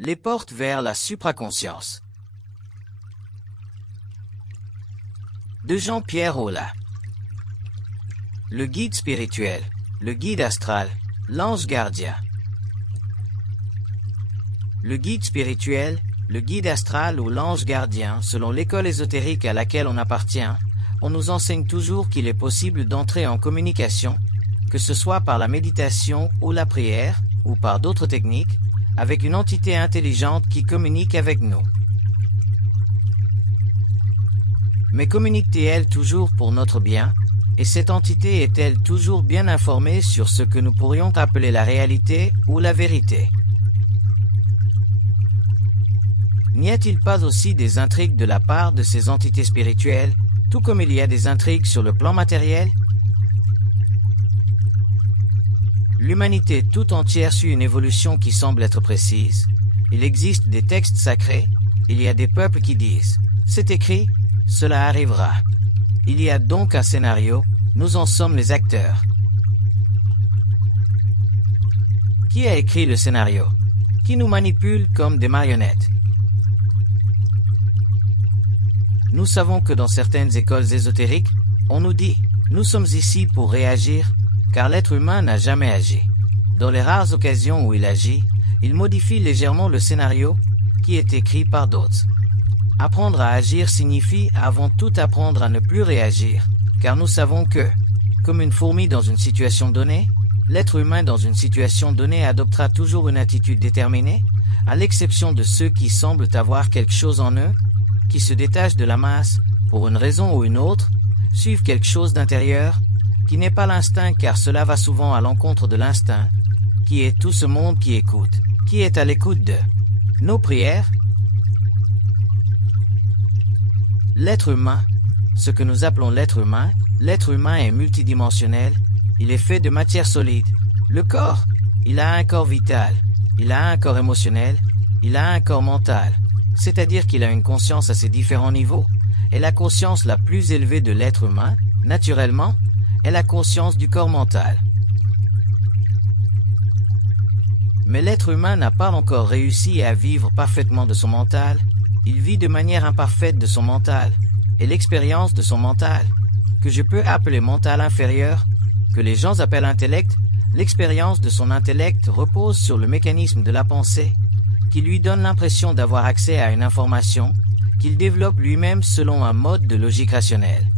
Les portes vers la supraconscience. De Jean-Pierre Aulas. Le guide spirituel, le guide astral, l'ange gardien. Le guide spirituel, le guide astral ou l'ange gardien, selon l'école ésotérique à laquelle on appartient, on nous enseigne toujours qu'il est possible d'entrer en communication, que ce soit par la méditation ou la prière, ou par d'autres techniques, avec une entité intelligente qui communique avec nous. Mais communique-t-elle toujours pour notre bien, et cette entité est-elle toujours bien informée sur ce que nous pourrions appeler la réalité ou la vérité? N'y a-t-il pas aussi des intrigues de la part de ces entités spirituelles, tout comme il y a des intrigues sur le plan matériel? L'humanité tout entière suit une évolution qui semble être précise. Il existe des textes sacrés, il y a des peuples qui disent « c'est écrit, cela arrivera ». Il y a donc un scénario, nous en sommes les acteurs. Qui a écrit le scénario? Qui nous manipule comme des marionnettes? Nous savons que dans certaines écoles ésotériques, on nous dit « nous sommes ici pour réagir », car l'être humain n'a jamais agi. Dans les rares occasions où il agit, il modifie légèrement le scénario qui est écrit par d'autres. Apprendre à agir signifie avant tout apprendre à ne plus réagir, car nous savons que, comme une fourmi dans une situation donnée, l'être humain dans une situation donnée adoptera toujours une attitude déterminée, à l'exception de ceux qui semblent avoir quelque chose en eux, qui se détachent de la masse, pour une raison ou une autre, suivent quelque chose d'intérieur, qui n'est pas l'instinct car cela va souvent à l'encontre de l'instinct, qui est tout ce monde qui écoute, qui est à l'écoute de nos prières. L'être humain, ce que nous appelons l'être humain est multidimensionnel, il est fait de matière solide. Le corps, il a un corps vital, il a un corps émotionnel, il a un corps mental, c'est-à-dire qu'il a une conscience à ses différents niveaux, et la conscience la plus élevée de l'être humain, naturellement, est la conscience du corps mental. Mais l'être humain n'a pas encore réussi à vivre parfaitement de son mental, il vit de manière imparfaite de son mental, et l'expérience de son mental, que je peux appeler mental inférieur, que les gens appellent intellect, l'expérience de son intellect repose sur le mécanisme de la pensée, qui lui donne l'impression d'avoir accès à une information, qu'il développe lui-même selon un mode de logique rationnelle.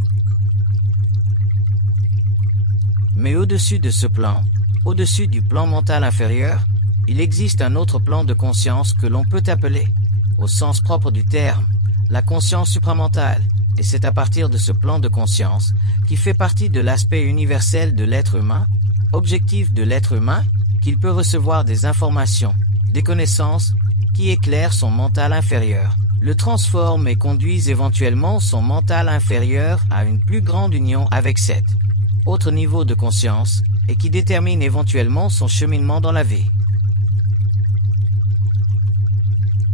Mais au-dessus de ce plan, au-dessus du plan mental inférieur, il existe un autre plan de conscience que l'on peut appeler, au sens propre du terme, la conscience supramentale, et c'est à partir de ce plan de conscience, qui fait partie de l'aspect universel de l'être humain, objectif de l'être humain, qu'il peut recevoir des informations, des connaissances, qui éclairent son mental inférieur, le transforment et conduisent éventuellement son mental inférieur à une plus grande union avec cet autre niveau de conscience, et qui détermine éventuellement son cheminement dans la vie.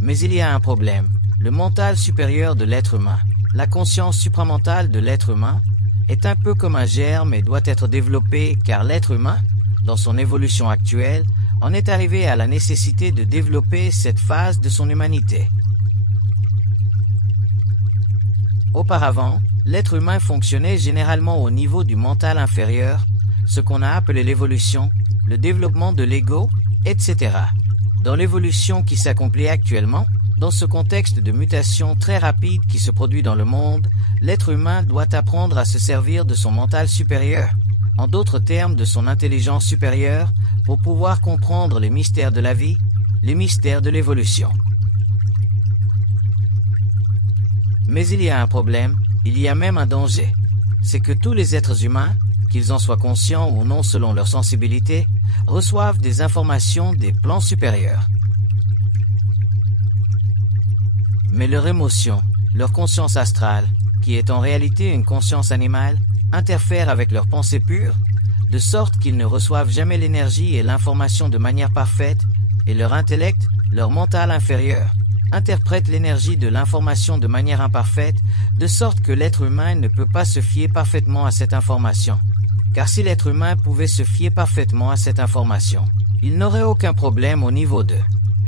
Mais il y a un problème, le mental supérieur de l'être humain, la conscience supramentale de l'être humain, est un peu comme un germe et doit être développé car l'être humain, dans son évolution actuelle, en est arrivé à la nécessité de développer cette phase de son humanité. Auparavant, l'être humain fonctionnait généralement au niveau du mental inférieur, ce qu'on a appelé l'évolution, le développement de l'ego, etc. Dans l'évolution qui s'accomplit actuellement, dans ce contexte de mutation très rapide qui se produit dans le monde, l'être humain doit apprendre à se servir de son mental supérieur, en d'autres termes de son intelligence supérieure, pour pouvoir comprendre les mystères de la vie, les mystères de l'évolution. Mais il y a un problème, il y a même un danger. C'est que tous les êtres humains, qu'ils en soient conscients ou non selon leur sensibilité, reçoivent des informations des plans supérieurs. Mais leur émotion, leur conscience astrale, qui est en réalité une conscience animale, interfère avec leur pensée pure, de sorte qu'ils ne reçoivent jamais l'énergie et l'information de manière parfaite, et leur intellect, leur mental inférieur, interprète l'énergie de l'information de manière imparfaite, de sorte que l'être humain ne peut pas se fier parfaitement à cette information. Car si l'être humain pouvait se fier parfaitement à cette information, il n'aurait aucun problème au niveau de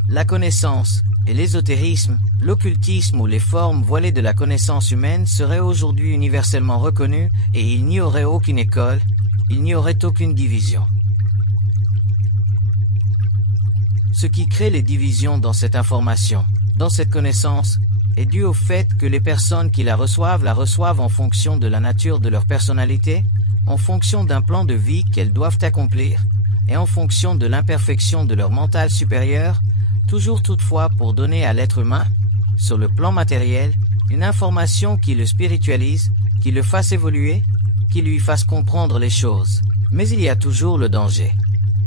La connaissance et l'ésotérisme, l'occultisme ou les formes voilées de la connaissance humaine seraient aujourd'hui universellement reconnus et il n'y aurait aucune école, il n'y aurait aucune division. Ce qui crée les divisions dans cette information, dans cette connaissance, est dû au fait que les personnes qui la reçoivent en fonction de la nature de leur personnalité, en fonction d'un plan de vie qu'elles doivent accomplir, et en fonction de l'imperfection de leur mental supérieur, toujours toutefois pour donner à l'être humain, sur le plan matériel, une information qui le spiritualise, qui le fasse évoluer, qui lui fasse comprendre les choses. Mais il y a toujours le danger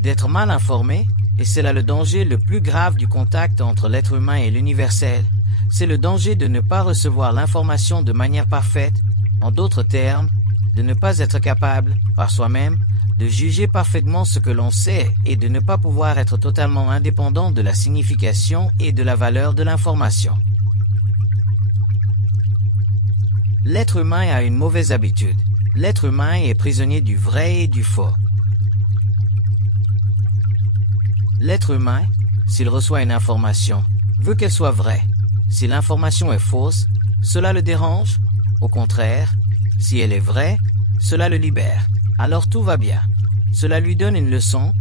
d'être mal informé, et c'est là le danger le plus grave du contact entre l'être humain et l'universel. C'est le danger de ne pas recevoir l'information de manière parfaite, en d'autres termes, de ne pas être capable, par soi-même, de juger parfaitement ce que l'on sait et de ne pas pouvoir être totalement indépendant de la signification et de la valeur de l'information. L'être humain a une mauvaise habitude. L'être humain est prisonnier du vrai et du faux. L'être humain, s'il reçoit une information, veut qu'elle soit vraie. Si l'information est fausse, cela le dérange. Au contraire, si elle est vraie, cela le libère. Alors tout va bien. Cela lui donne une leçon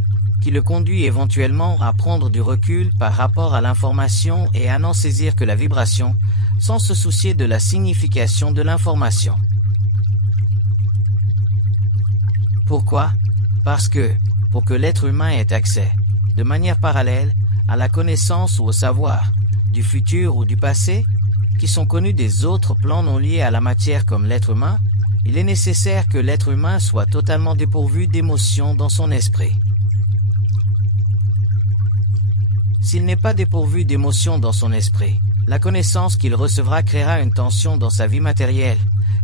qui le conduit éventuellement à prendre du recul par rapport à l'information et à n'en saisir que la vibration, sans se soucier de la signification de l'information. Pourquoi? Parce que, pour que l'être humain ait accès, de manière parallèle, à la connaissance ou au savoir, du futur ou du passé, qui sont connus des autres plans non liés à la matière comme l'être humain, il est nécessaire que l'être humain soit totalement dépourvu d'émotions dans son esprit. S'il n'est pas dépourvu d'émotions dans son esprit, la connaissance qu'il recevra créera une tension dans sa vie matérielle,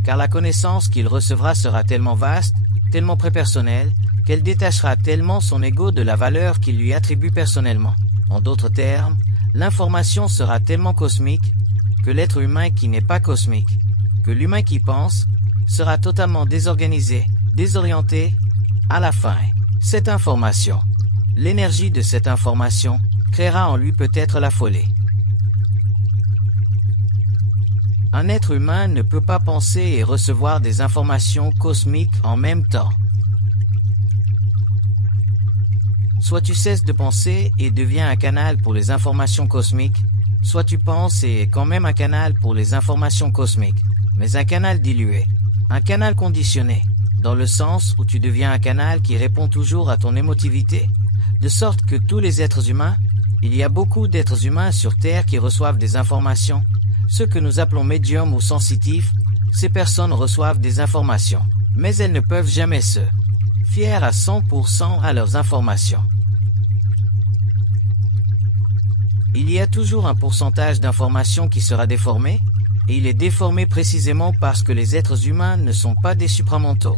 car la connaissance qu'il recevra sera tellement vaste, tellement prépersonnelle, qu'elle détachera tellement son ego de la valeur qu'il lui attribue personnellement. En d'autres termes, l'information sera tellement cosmique que l'être humain qui n'est pas cosmique, que l'humain qui pense, sera totalement désorganisé, désorienté. À la fin, cette information, l'énergie de cette information, créera en lui peut-être la folie. Un être humain ne peut pas penser et recevoir des informations cosmiques en même temps. Soit tu cesses de penser et deviens un canal pour les informations cosmiques, soit tu penses et es quand même un canal pour les informations cosmiques, mais un canal dilué, un canal conditionné, dans le sens où tu deviens un canal qui répond toujours à ton émotivité, de sorte que tous les êtres humains, il y a beaucoup d'êtres humains sur Terre qui reçoivent des informations, ceux que nous appelons médiums ou sensitifs, ces personnes reçoivent des informations, mais elles ne peuvent jamais se fier à 100% à leurs informations. Il y a toujours un pourcentage d'informations qui sera déformé, et il est déformé précisément parce que les êtres humains ne sont pas des supramentaux.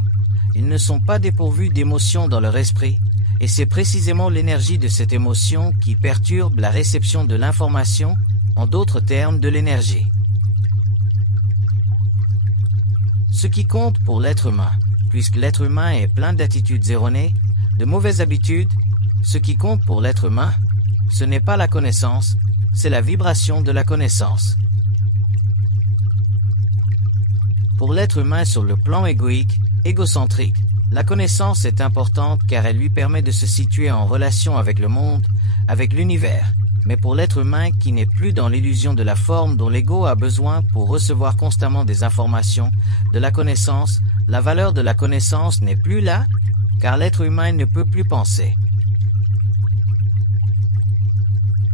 Ils ne sont pas dépourvus d'émotions dans leur esprit, et c'est précisément l'énergie de cette émotion qui perturbe la réception de l'information, en d'autres termes de l'énergie. Ce qui compte pour l'être humain, puisque l'être humain est plein d'attitudes erronées, de mauvaises habitudes, ce qui compte pour l'être humain, ce n'est pas la connaissance, c'est la vibration de la connaissance. Pour l'être humain sur le plan égoïque, égocentrique, la connaissance est importante car elle lui permet de se situer en relation avec le monde, avec l'univers. Mais pour l'être humain qui n'est plus dans l'illusion de la forme dont l'ego a besoin pour recevoir constamment des informations, de la connaissance, la valeur de la connaissance n'est plus là, car l'être humain ne peut plus penser.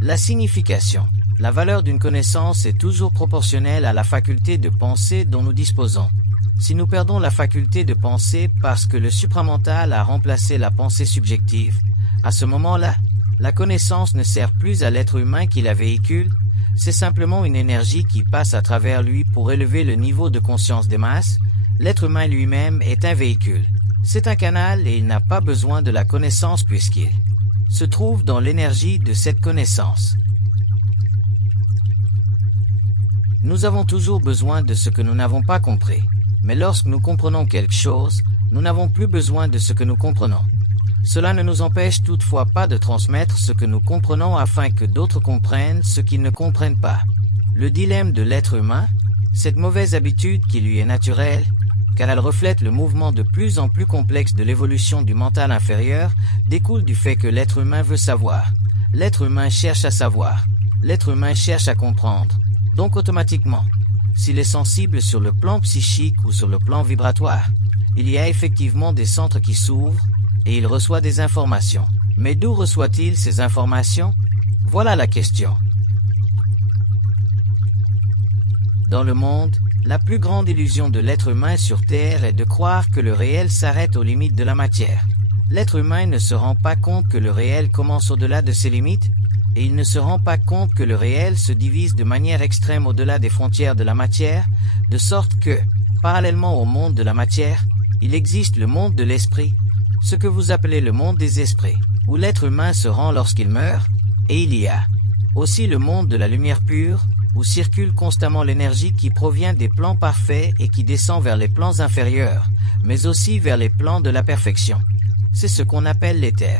La signification. La valeur d'une connaissance est toujours proportionnelle à la faculté de penser dont nous disposons. Si nous perdons la faculté de penser parce que le supramental a remplacé la pensée subjective, à ce moment-là, la connaissance ne sert plus à l'être humain qui la véhicule, c'est simplement une énergie qui passe à travers lui pour élever le niveau de conscience des masses. L'être humain lui-même est un véhicule. C'est un canal et il n'a pas besoin de la connaissance puisqu'il se trouve dans l'énergie de cette connaissance. Nous avons toujours besoin de ce que nous n'avons pas compris. Mais lorsque nous comprenons quelque chose, nous n'avons plus besoin de ce que nous comprenons. Cela ne nous empêche toutefois pas de transmettre ce que nous comprenons afin que d'autres comprennent ce qu'ils ne comprennent pas. Le dilemme de l'être humain, cette mauvaise habitude qui lui est naturelle, car elle reflète le mouvement de plus en plus complexe de l'évolution du mental inférieur, découle du fait que l'être humain veut savoir. L'être humain cherche à savoir. L'être humain cherche à comprendre. Donc automatiquement, s'il est sensible sur le plan psychique ou sur le plan vibratoire, il y a effectivement des centres qui s'ouvrent et il reçoit des informations. Mais d'où reçoit-il ces informations? Voilà la question. Dans le monde, la plus grande illusion de l'être humain sur Terre est de croire que le réel s'arrête aux limites de la matière. L'être humain ne se rend pas compte que le réel commence au-delà de ses limites, et il ne se rend pas compte que le réel se divise de manière extrême au-delà des frontières de la matière, de sorte que, parallèlement au monde de la matière, il existe le monde de l'esprit, ce que vous appelez le monde des esprits, où l'être humain se rend lorsqu'il meurt, et il y a aussi le monde de la lumière pure, où circule constamment l'énergie qui provient des plans parfaits et qui descend vers les plans inférieurs, mais aussi vers les plans de la perfection. C'est ce qu'on appelle l'éther.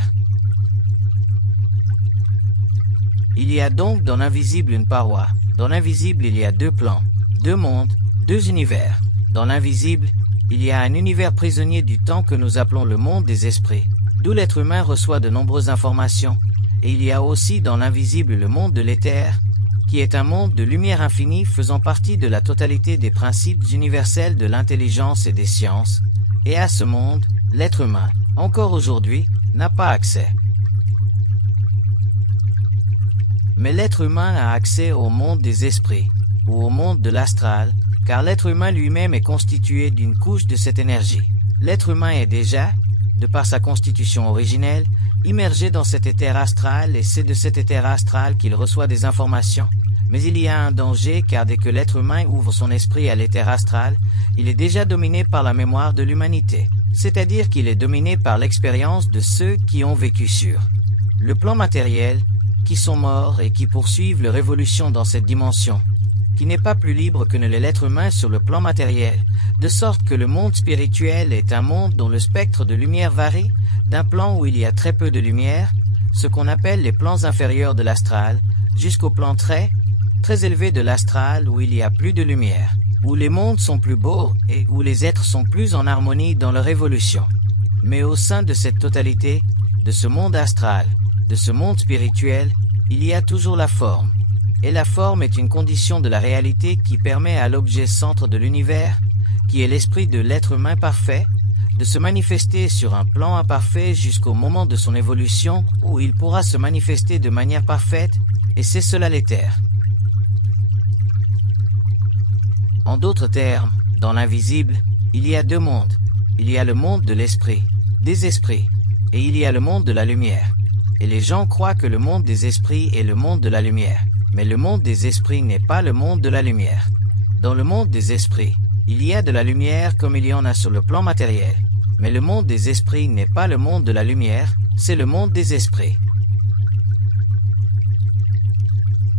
Il y a donc dans l'invisible une paroi. Dans l'invisible, il y a deux plans, deux mondes, deux univers. Dans l'invisible, il y a un univers prisonnier du temps que nous appelons le monde des esprits, d'où l'être humain reçoit de nombreuses informations. Et il y a aussi dans l'invisible le monde de l'éther, qui est un monde de lumière infinie faisant partie de la totalité des principes universels de l'intelligence et des sciences. Et à ce monde, l'être humain, encore aujourd'hui, n'a pas accès. Mais l'être humain a accès au monde des esprits, ou au monde de l'astral, car l'être humain lui-même est constitué d'une couche de cette énergie. L'être humain est déjà, de par sa constitution originelle, immergé dans cet éther astral et c'est de cet éther astral qu'il reçoit des informations. Mais il y a un danger car dès que l'être humain ouvre son esprit à l'éther astral, il est déjà dominé par la mémoire de l'humanité, c'est-à-dire qu'il est dominé par l'expérience de ceux qui ont vécu sur le plan matériel, qui sont morts et qui poursuivent leur évolution dans cette dimension, qui n'est pas plus libre que ne l'est l'être humain sur le plan matériel, de sorte que le monde spirituel est un monde dont le spectre de lumière varie d'un plan où il y a très peu de lumière, ce qu'on appelle les plans inférieurs de l'astral, jusqu'au plan très élevé de l'astral où il y a plus de lumière, où les mondes sont plus beaux et où les êtres sont plus en harmonie dans leur évolution. Mais au sein de cette totalité, de ce monde astral, de ce monde spirituel, il y a toujours la forme. Et la forme est une condition de la réalité qui permet à l'objet centre de l'univers, qui est l'esprit de l'être humain parfait, de se manifester sur un plan imparfait jusqu'au moment de son évolution où il pourra se manifester de manière parfaite, et c'est cela l'éther. En d'autres termes, dans l'invisible, il y a deux mondes. Il y a le monde de l'esprit, des esprits, et il y a le monde de la lumière. Et les gens croient que le monde des esprits est le monde de la lumière. Mais le monde des esprits n'est pas le monde de la lumière. Dans le monde des esprits, il y a de la lumière comme il y en a sur le plan matériel. Mais le monde des esprits n'est pas le monde de la lumière, c'est le monde des esprits.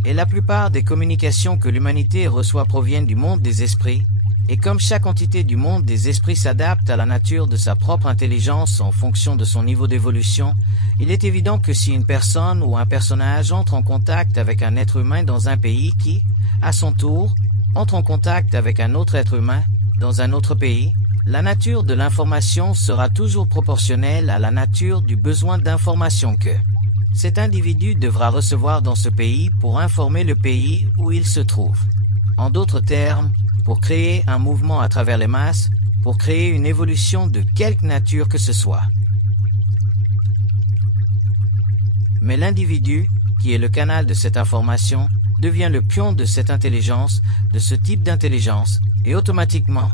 Et la plupart des communications que l'humanité reçoit proviennent du monde des esprits, et comme chaque entité du monde des esprits s'adapte à la nature de sa propre intelligence en fonction de son niveau d'évolution, il est évident que si une personne ou un personnage entre en contact avec un être humain dans un pays qui, à son tour, entre en contact avec un autre être humain dans un autre pays, la nature de l'information sera toujours proportionnelle à la nature du besoin d'information que cet individu devra recevoir dans ce pays pour informer le pays où il se trouve. En d'autres termes, pour créer un mouvement à travers les masses, pour créer une évolution de quelque nature que ce soit. Mais l'individu, qui est le canal de cette information, devient le pion de cette intelligence, de ce type d'intelligence, et automatiquement,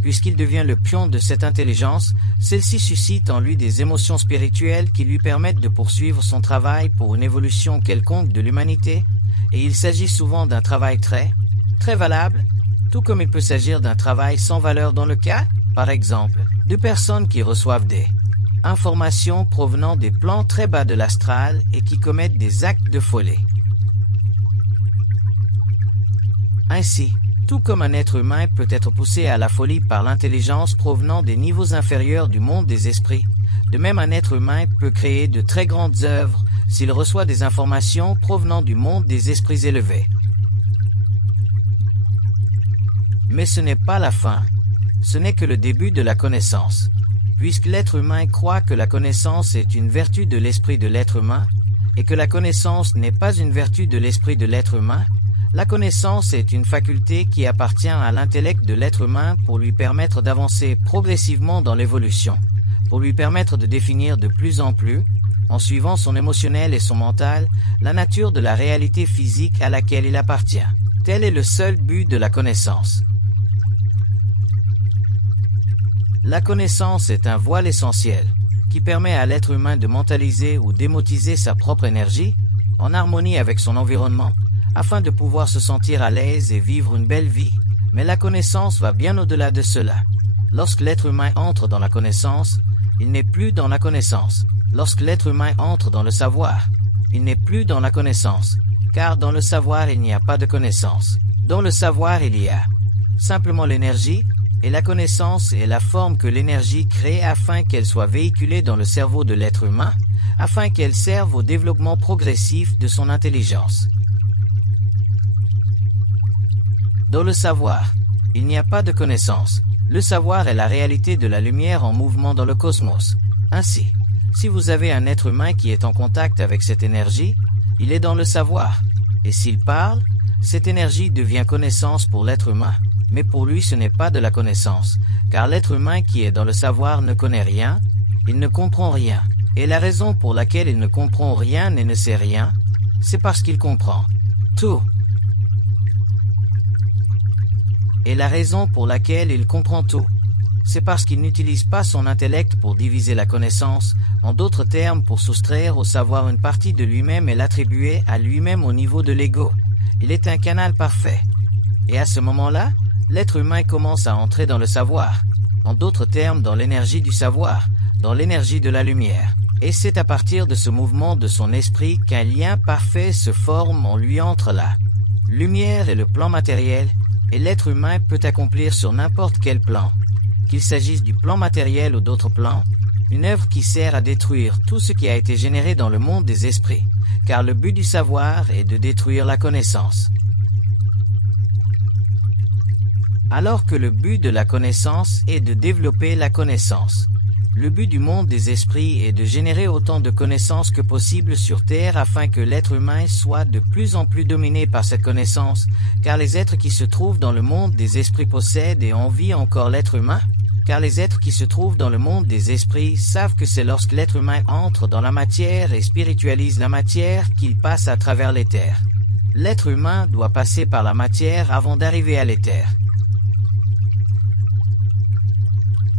puisqu'il devient le pion de cette intelligence, celle-ci suscite en lui des émotions spirituelles qui lui permettent de poursuivre son travail pour une évolution quelconque de l'humanité, et il s'agit souvent d'un travail très valable, tout comme il peut s'agir d'un travail sans valeur dans le cas, par exemple, de personnes qui reçoivent des informations provenant des plans très bas de l'astral et qui commettent des actes de folie. Ainsi, tout comme un être humain peut être poussé à la folie par l'intelligence provenant des niveaux inférieurs du monde des esprits, De même, un être humain peut créer de très grandes œuvres s'il reçoit des informations provenant du monde des esprits élevés. Mais ce n'est pas la fin, ce n'est que le début de la connaissance. Puisque l'être humain croit que la connaissance est une vertu de l'esprit de l'être humain, et que la connaissance n'est pas une vertu de l'esprit de l'être humain, la connaissance est une faculté qui appartient à l'intellect de l'être humain pour lui permettre d'avancer progressivement dans l'évolution, pour lui permettre de définir de plus en plus, en suivant son émotionnel et son mental, la nature de la réalité physique à laquelle il appartient. Tel est le seul but de la connaissance. La connaissance est un voile essentiel qui permet à l'être humain de mentaliser ou démotiser sa propre énergie en harmonie avec son environnement afin de pouvoir se sentir à l'aise et vivre une belle vie. Mais la connaissance va bien au-delà de cela. Lorsque l'être humain entre dans la connaissance, il n'est plus dans la connaissance. Lorsque l'être humain entre dans le savoir, il n'est plus dans la connaissance, car dans le savoir il n'y a pas de connaissance. Dans le savoir il y a simplement l'énergie, et la connaissance est la forme que l'énergie crée afin qu'elle soit véhiculée dans le cerveau de l'être humain, afin qu'elle serve au développement progressif de son intelligence. Dans le savoir, il n'y a pas de connaissance. Le savoir est la réalité de la lumière en mouvement dans le cosmos. Ainsi, si vous avez un être humain qui est en contact avec cette énergie, il est dans le savoir. Et s'il parle, cette énergie devient connaissance pour l'être humain. Mais pour lui ce n'est pas de la connaissance, car l'être humain qui est dans le savoir ne connaît rien, il ne comprend rien. Et la raison pour laquelle il ne comprend rien et ne sait rien, c'est parce qu'il comprend tout. Et la raison pour laquelle il comprend tout, c'est parce qu'il n'utilise pas son intellect pour diviser la connaissance, en d'autres termes pour soustraire au savoir une partie de lui-même et l'attribuer à lui-même au niveau de l'ego. Il est un canal parfait. Et à ce moment-là, l'être humain commence à entrer dans le savoir, en d'autres termes dans l'énergie du savoir, dans l'énergie de la lumière. Et c'est à partir de ce mouvement de son esprit qu'un lien parfait se forme en lui entre la lumière et le plan matériel, et l'être humain peut accomplir sur n'importe quel plan, qu'il s'agisse du plan matériel ou d'autres plans, une œuvre qui sert à détruire tout ce qui a été généré dans le monde des esprits, car le but du savoir est de détruire la connaissance. Alors que le but de la connaissance est de développer la connaissance. Le but du monde des esprits est de générer autant de connaissances que possible sur Terre afin que l'être humain soit de plus en plus dominé par cette connaissance, car les êtres qui se trouvent dans le monde des esprits possèdent et envient encore l'être humain, car les êtres qui se trouvent dans le monde des esprits savent que c'est lorsque l'être humain entre dans la matière et spiritualise la matière qu'il passe à travers l'éther. L'être humain doit passer par la matière avant d'arriver à l'éther.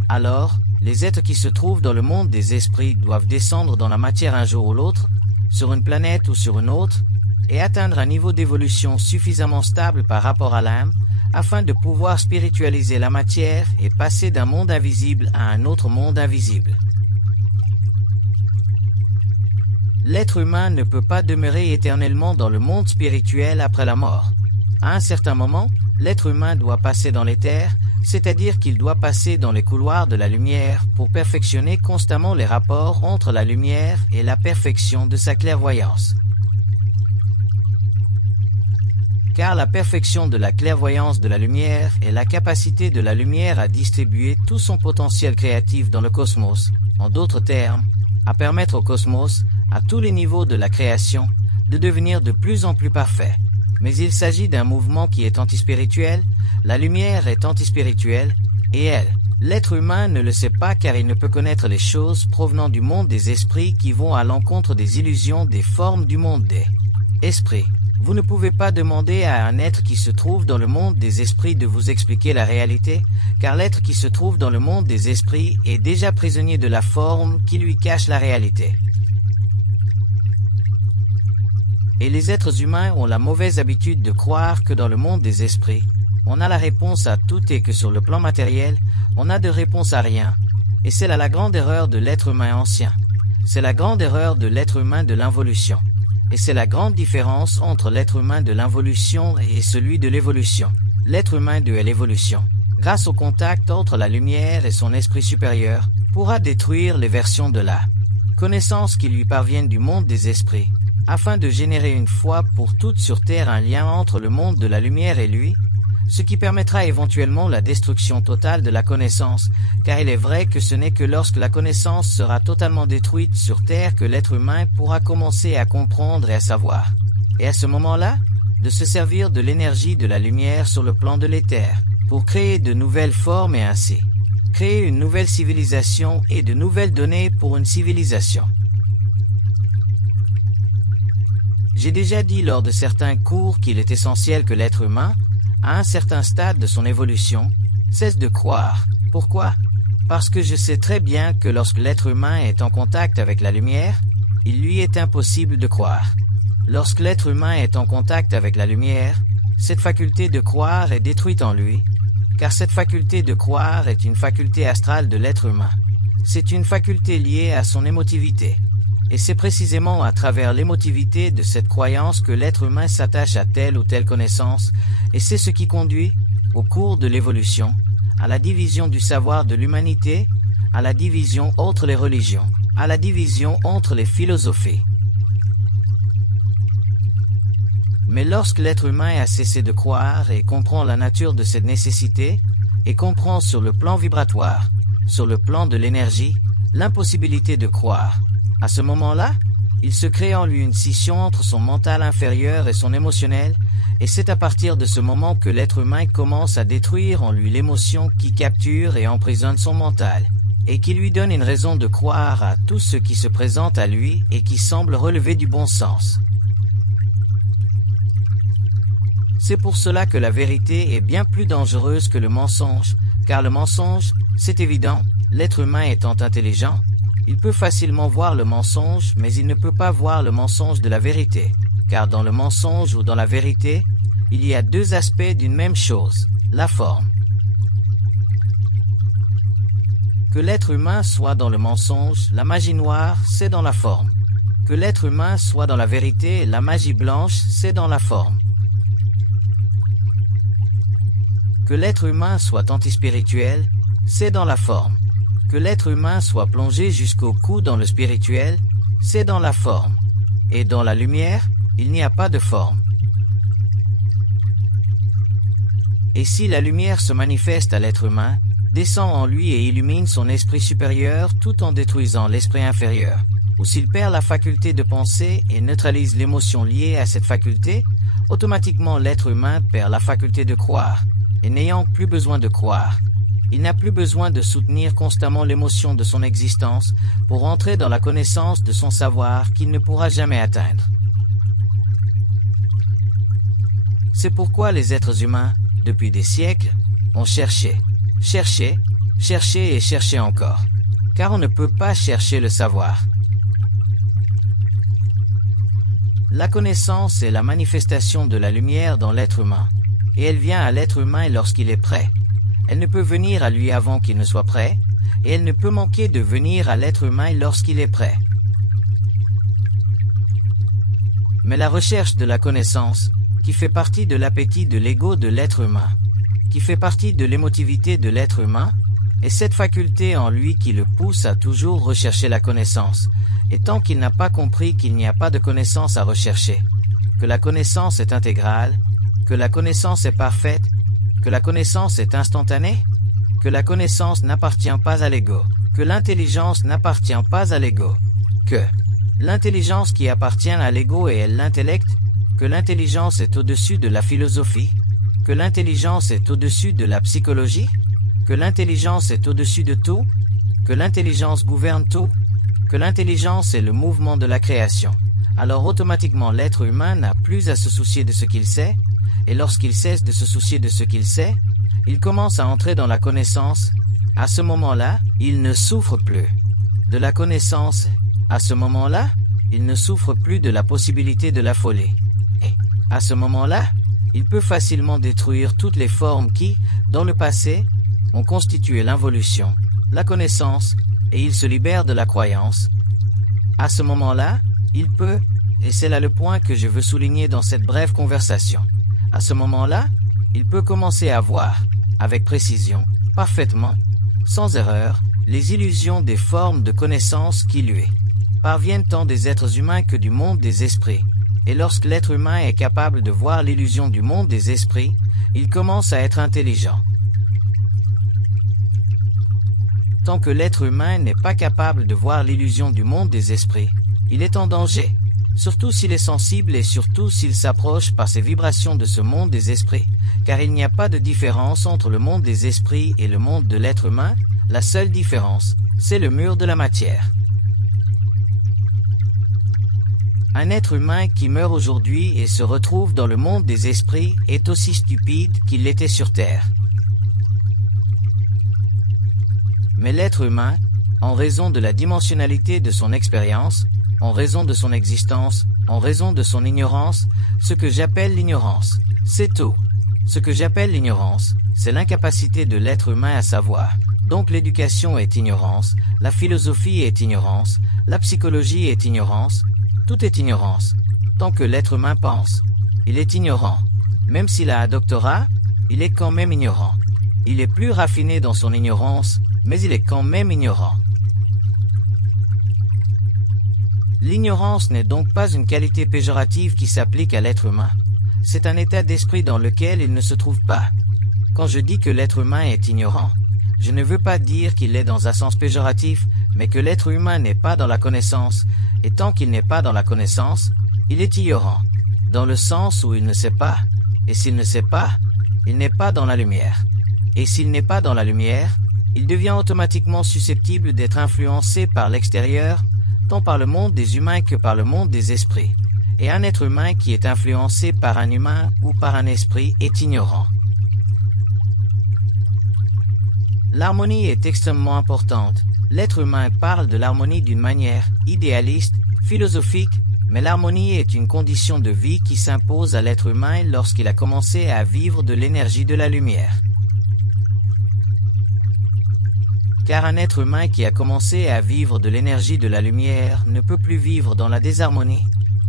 Alors, les êtres qui se trouvent dans le monde des esprits doivent descendre dans la matière un jour ou l'autre, sur une planète ou sur une autre, et atteindre un niveau d'évolution suffisamment stable par rapport à l'âme, afin de pouvoir spiritualiser la matière et passer d'un monde invisible à un autre monde invisible. L'être humain ne peut pas demeurer éternellement dans le monde spirituel après la mort. À un certain moment, l'être humain doit passer dans l'éther, c'est-à-dire qu'il doit passer dans les couloirs de la lumière pour perfectionner constamment les rapports entre la lumière et la perfection de sa clairvoyance. Car la perfection de la clairvoyance de la lumière est la capacité de la lumière à distribuer tout son potentiel créatif dans le cosmos, en d'autres termes, à permettre au cosmos, à tous les niveaux de la création, de devenir de plus en plus parfait. Mais il s'agit d'un mouvement qui est antispirituel. La lumière est antispirituelle, et elle, l'être humain ne le sait pas car il ne peut connaître les choses provenant du monde des esprits qui vont à l'encontre des illusions des formes du monde des esprits. Vous ne pouvez pas demander à un être qui se trouve dans le monde des esprits de vous expliquer la réalité, car l'être qui se trouve dans le monde des esprits est déjà prisonnier de la forme qui lui cache la réalité. Et les êtres humains ont la mauvaise habitude de croire que dans le monde des esprits, on a la réponse à tout et que sur le plan matériel, on n'a de réponse à rien. Et c'est là la grande erreur de l'être humain ancien. C'est la grande erreur de l'être humain de l'involution. Et c'est la grande différence entre l'être humain de l'involution et celui de l'évolution. L'être humain de l'évolution, grâce au contact entre la lumière et son esprit supérieur, pourra détruire les versions de la connaissance qui lui parviennent du monde des esprits, afin de générer une fois pour toutes sur Terre un lien entre le monde de la lumière et lui, ce qui permettra éventuellement la destruction totale de la connaissance, car il est vrai que ce n'est que lorsque la connaissance sera totalement détruite sur Terre que l'être humain pourra commencer à comprendre et à savoir. Et à ce moment-là, de se servir de l'énergie de la lumière sur le plan de l'éther, pour créer de nouvelles formes et ainsi créer une nouvelle civilisation et de nouvelles données pour une civilisation. J'ai déjà dit lors de certains cours qu'il est essentiel que l'être humain, à un certain stade de son évolution, cesse de croire. Pourquoi? Parce que je sais très bien que lorsque l'être humain est en contact avec la lumière, il lui est impossible de croire. Lorsque l'être humain est en contact avec la lumière, cette faculté de croire est détruite en lui, car cette faculté de croire est une faculté astrale de l'être humain. C'est une faculté liée à son émotivité. Et c'est précisément à travers l'émotivité de cette croyance que l'être humain s'attache à telle ou telle connaissance, et c'est ce qui conduit, au cours de l'évolution, à la division du savoir de l'humanité, à la division entre les religions, à la division entre les philosophies. Mais lorsque l'être humain a cessé de croire et comprend la nature de cette nécessité, et comprend sur le plan vibratoire, sur le plan de l'énergie, l'impossibilité de croire, à ce moment-là, il se crée en lui une scission entre son mental inférieur et son émotionnel, et c'est à partir de ce moment que l'être humain commence à détruire en lui l'émotion qui capture et emprisonne son mental, et qui lui donne une raison de croire à tout ce qui se présente à lui et qui semble relever du bon sens. C'est pour cela que la vérité est bien plus dangereuse que le mensonge, car le mensonge, c'est évident, l'être humain étant intelligent, il peut facilement voir le mensonge, mais il ne peut pas voir le mensonge de la vérité, car dans le mensonge ou dans la vérité, il y a deux aspects d'une même chose, la forme. Que l'être humain soit dans le mensonge, la magie noire, c'est dans la forme. Que l'être humain soit dans la vérité, la magie blanche, c'est dans la forme. Que l'être humain soit antispirituel, c'est dans la forme. Que l'être humain soit plongé jusqu'au cou dans le spirituel, c'est dans la forme. Et dans la lumière, il n'y a pas de forme. Et si la lumière se manifeste à l'être humain, descend en lui et illumine son esprit supérieur tout en détruisant l'esprit inférieur, ou s'il perd la faculté de penser et neutralise l'émotion liée à cette faculté, automatiquement l'être humain perd la faculté de croire. Et n'ayant plus besoin de croire, il n'a plus besoin de soutenir constamment l'émotion de son existence pour entrer dans la connaissance de son savoir qu'il ne pourra jamais atteindre. C'est pourquoi les êtres humains, depuis des siècles, ont cherché, cherché, cherché et cherché encore, car on ne peut pas chercher le savoir. La connaissance est la manifestation de la lumière dans l'être humain. Et elle vient à l'être humain lorsqu'il est prêt. Elle ne peut venir à lui avant qu'il ne soit prêt, et elle ne peut manquer de venir à l'être humain lorsqu'il est prêt. Mais la recherche de la connaissance, qui fait partie de l'appétit de l'ego de l'être humain, qui fait partie de l'émotivité de l'être humain, est cette faculté en lui qui le pousse à toujours rechercher la connaissance, et tant qu'il n'a pas compris qu'il n'y a pas de connaissance à rechercher, que la connaissance est intégrale, que la connaissance est parfaite, que la connaissance est instantanée, que la connaissance n'appartient pas à l'ego, que l'intelligence n'appartient pas à l'ego, que l'intelligence qui appartient à l'ego est l'intellect, que l'intelligence est au-dessus de la philosophie, que l'intelligence est au-dessus de la psychologie, que l'intelligence est au-dessus de tout, que l'intelligence gouverne tout, que l'intelligence est le mouvement de la création. Alors automatiquement l'être humain n'a plus à se soucier de ce qu'il sait, et lorsqu'il cesse de se soucier de ce qu'il sait, il commence à entrer dans la connaissance. À ce moment-là, il ne souffre plus de la connaissance. À ce moment-là, il ne souffre plus de la possibilité de la folie. Et à ce moment-là, il peut facilement détruire toutes les formes qui, dans le passé, ont constitué l'involution, la connaissance, et il se libère de la croyance. À ce moment-là, il peut, et c'est là le point que je veux souligner dans cette brève conversation, à ce moment-là, il peut commencer à voir, avec précision, parfaitement, sans erreur, les illusions des formes de connaissance qui lui parviennent tant des êtres humains que du monde des esprits. Et lorsque l'être humain est capable de voir l'illusion du monde des esprits, il commence à être intelligent. Tant que l'être humain n'est pas capable de voir l'illusion du monde des esprits, il est en danger, surtout s'il est sensible et surtout s'il s'approche par ses vibrations de ce monde des esprits, car il n'y a pas de différence entre le monde des esprits et le monde de l'être humain, la seule différence, c'est le mur de la matière. Un être humain qui meurt aujourd'hui et se retrouve dans le monde des esprits est aussi stupide qu'il l'était sur Terre. Mais l'être humain, en raison de la dimensionnalité de son expérience, en raison de son existence, en raison de son ignorance, ce que j'appelle l'ignorance, c'est tout. Ce que j'appelle l'ignorance, c'est l'incapacité de l'être humain à savoir. Donc l'éducation est ignorance, la philosophie est ignorance, la psychologie est ignorance, tout est ignorance. Tant que l'être humain pense, il est ignorant. Même s'il a un doctorat, il est quand même ignorant. Il est plus raffiné dans son ignorance, mais il est quand même ignorant. L'ignorance n'est donc pas une qualité péjorative qui s'applique à l'être humain. C'est un état d'esprit dans lequel il ne se trouve pas. Quand je dis que l'être humain est ignorant, je ne veux pas dire qu'il est dans un sens péjoratif, mais que l'être humain n'est pas dans la connaissance, et tant qu'il n'est pas dans la connaissance, il est ignorant, dans le sens où il ne sait pas, et s'il ne sait pas, il n'est pas dans la lumière. Et s'il n'est pas dans la lumière, il devient automatiquement susceptible d'être influencé par l'extérieur, tant par le monde des humains que par le monde des esprits. Et un être humain qui est influencé par un humain ou par un esprit est ignorant. L'harmonie est extrêmement importante. L'être humain parle de l'harmonie d'une manière idéaliste, philosophique, mais l'harmonie est une condition de vie qui s'impose à l'être humain lorsqu'il a commencé à vivre de l'énergie de la lumière. Car un être humain qui a commencé à vivre de l'énergie de la lumière ne peut plus vivre dans la désharmonie.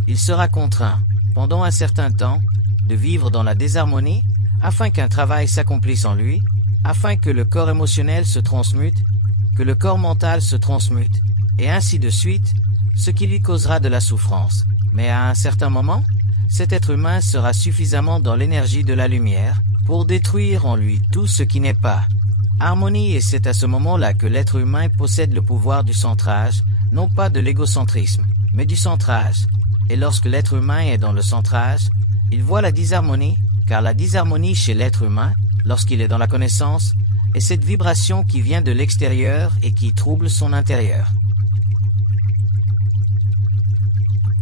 Il sera contraint, pendant un certain temps, de vivre dans la désharmonie afin qu'un travail s'accomplisse en lui, afin que le corps émotionnel se transmute, que le corps mental se transmute, et ainsi de suite, ce qui lui causera de la souffrance. Mais à un certain moment, cet être humain sera suffisamment dans l'énergie de la lumière pour détruire en lui tout ce qui n'est pas harmonie, et c'est à ce moment-là que l'être humain possède le pouvoir du centrage, non pas de l'égocentrisme, mais du centrage. Et lorsque l'être humain est dans le centrage, il voit la disharmonie, car la disharmonie chez l'être humain, lorsqu'il est dans la connaissance, est cette vibration qui vient de l'extérieur et qui trouble son intérieur.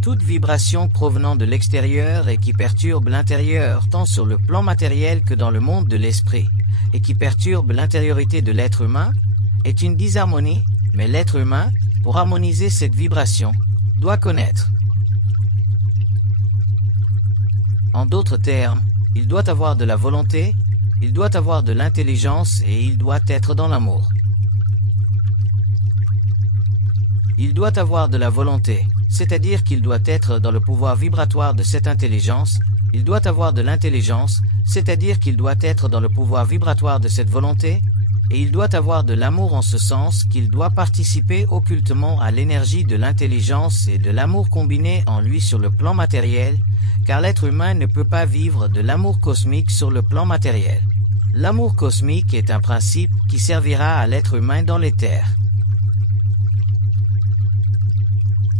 Toute vibration provenant de l'extérieur et qui perturbe l'intérieur tant sur le plan matériel que dans le monde de l'esprit, et qui perturbe l'intériorité de l'être humain, est une disharmonie, mais l'être humain, pour harmoniser cette vibration, doit connaître. En d'autres termes, il doit avoir de la volonté, il doit avoir de l'intelligence et il doit être dans l'amour. Il doit avoir de la volonté, c'est-à-dire qu'il doit être dans le pouvoir vibratoire de cette intelligence, il doit avoir de l'intelligence, c'est-à-dire qu'il doit être dans le pouvoir vibratoire de cette volonté, et il doit avoir de l'amour en ce sens qu'il doit participer occultement à l'énergie de l'intelligence et de l'amour combiné en lui sur le plan matériel, car l'être humain ne peut pas vivre de l'amour cosmique sur le plan matériel. L'amour cosmique est un principe qui servira à l'être humain dans l'éther.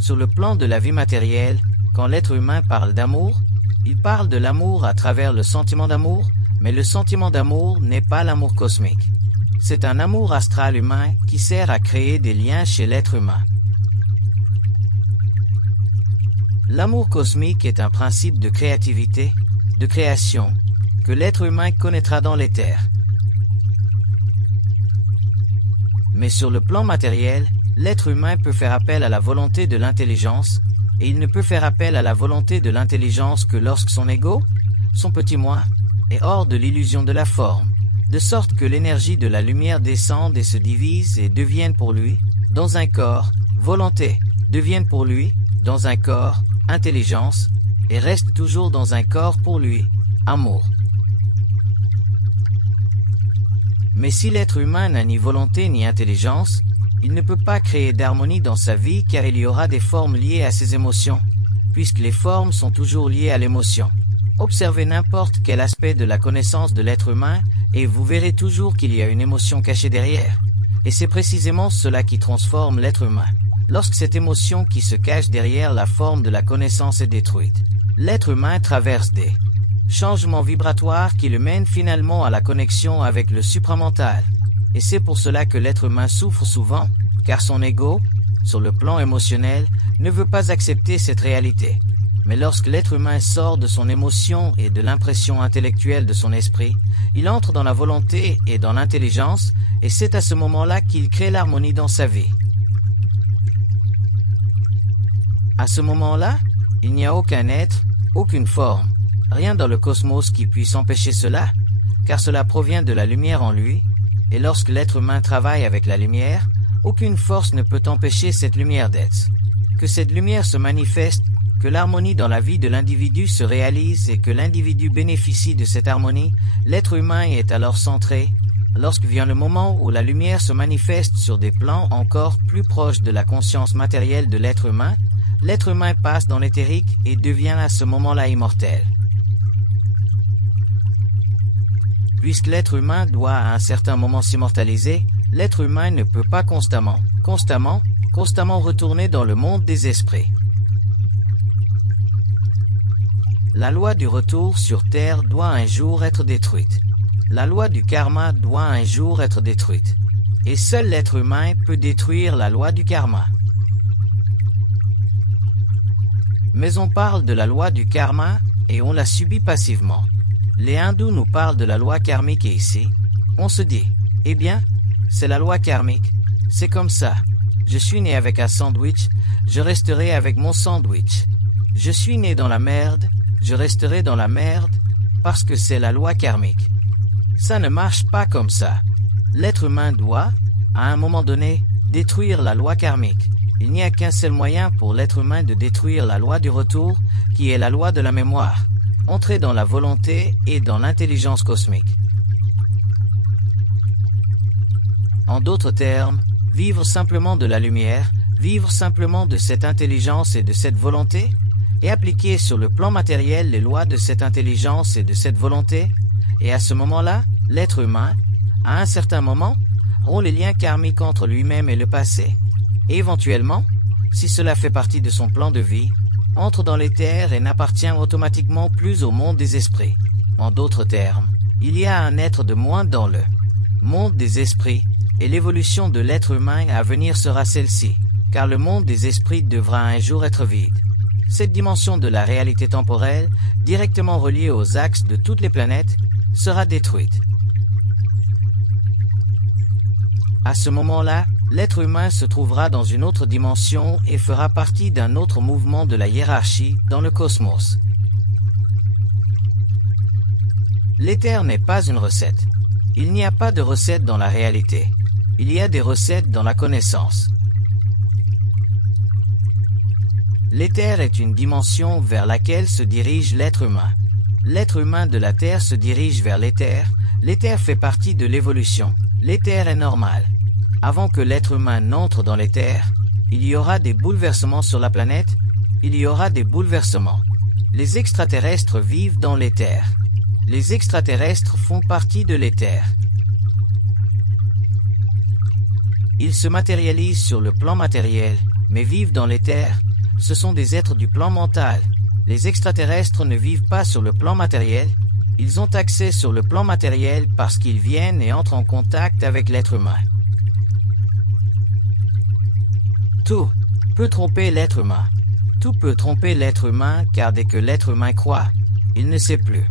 Sur le plan de la vie matérielle, quand l'être humain parle d'amour, il parle de l'amour à travers le sentiment d'amour, mais le sentiment d'amour n'est pas l'amour cosmique. C'est un amour astral humain qui sert à créer des liens chez l'être humain. L'amour cosmique est un principe de créativité, de création, que l'être humain connaîtra dans l'éther. Mais sur le plan matériel, l'être humain peut faire appel à la volonté de l'intelligence, et il ne peut faire appel à la volonté de l'intelligence que lorsque son ego, son petit moi, est hors de l'illusion de la forme, de sorte que l'énergie de la lumière descende et se divise et devienne pour lui, dans un corps, volonté, devienne pour lui, dans un corps, intelligence, et reste toujours dans un corps pour lui, amour. Mais si l'être humain n'a ni volonté ni intelligence, Il ne peut pas créer d'harmonie dans sa vie car il y aura des formes liées à ses émotions, puisque les formes sont toujours liées à l'émotion. Observez n'importe quel aspect de la connaissance de l'être humain et vous verrez toujours qu'il y a une émotion cachée derrière. Et c'est précisément cela qui transforme l'être humain. Lorsque cette émotion qui se cache derrière la forme de la connaissance est détruite, l'être humain traverse des changements vibratoires qui le mènent finalement à la connexion avec le supramental. Et c'est pour cela que l'être humain souffre souvent, car son ego, sur le plan émotionnel, ne veut pas accepter cette réalité. Mais lorsque l'être humain sort de son émotion et de l'impression intellectuelle de son esprit, il entre dans la volonté et dans l'intelligence, et c'est à ce moment-là qu'il crée l'harmonie dans sa vie. À ce moment-là, il n'y a aucun être, aucune forme, rien dans le cosmos qui puisse empêcher cela, car cela provient de la lumière en lui, et lorsque l'être humain travaille avec la lumière, aucune force ne peut empêcher cette lumière d'être. Que cette lumière se manifeste, que l'harmonie dans la vie de l'individu se réalise et que l'individu bénéficie de cette harmonie, l'être humain est alors centré. Lorsque vient le moment où la lumière se manifeste sur des plans encore plus proches de la conscience matérielle de l'être humain passe dans l'éthérique et devient à ce moment-là immortel. Puisque l'être humain doit à un certain moment s'immortaliser, l'être humain ne peut pas constamment retourner dans le monde des esprits. La loi du retour sur Terre doit un jour être détruite. La loi du karma doit un jour être détruite. Et seul l'être humain peut détruire la loi du karma. Mais on parle de la loi du karma et on la subit passivement. Les hindous nous parlent de la loi karmique et ici, on se dit, eh bien, c'est la loi karmique, c'est comme ça. Je suis né avec un sandwich, je resterai avec mon sandwich. Je suis né dans la merde, je resterai dans la merde, parce que c'est la loi karmique. Ça ne marche pas comme ça. L'être humain doit, à un moment donné, détruire la loi karmique. Il n'y a qu'un seul moyen pour l'être humain de détruire la loi du retour, qui est la loi de la mémoire. Entrer dans la volonté et dans l'intelligence cosmique. En d'autres termes, vivre simplement de la lumière, vivre simplement de cette intelligence et de cette volonté, et appliquer sur le plan matériel les lois de cette intelligence et de cette volonté, et à ce moment-là, l'être humain, à un certain moment, rompt les liens karmiques entre lui-même et le passé, et éventuellement, si cela fait partie de son plan de vie, entre dans l'éther et n'appartient automatiquement plus au monde des esprits. En d'autres termes, il y a un être de moins dans le monde des esprits, et l'évolution de l'être humain à venir sera celle-ci, car le monde des esprits devra un jour être vide. Cette dimension de la réalité temporelle, directement reliée aux axes de toutes les planètes, sera détruite. À ce moment-là, l'être humain se trouvera dans une autre dimension et fera partie d'un autre mouvement de la hiérarchie dans le cosmos. L'éther n'est pas une recette. Il n'y a pas de recette dans la réalité. Il y a des recettes dans la connaissance. L'éther est une dimension vers laquelle se dirige l'être humain. L'être humain de la Terre se dirige vers l'éther. L'éther fait partie de l'évolution. L'éther est normal. Avant que l'être humain n'entre dans l'éther, il y aura des bouleversements sur la planète, il y aura des bouleversements. Les extraterrestres vivent dans l'éther. Les extraterrestres font partie de l'éther. Ils se matérialisent sur le plan matériel, mais vivent dans l'éther. Ce sont des êtres du plan mental. Les extraterrestres ne vivent pas sur le plan matériel. Ils ont accès sur le plan matériel parce qu'ils viennent et entrent en contact avec l'être humain. Tout peut tromper l'être humain. Tout peut tromper l'être humain car dès que l'être humain croit, il ne sait plus.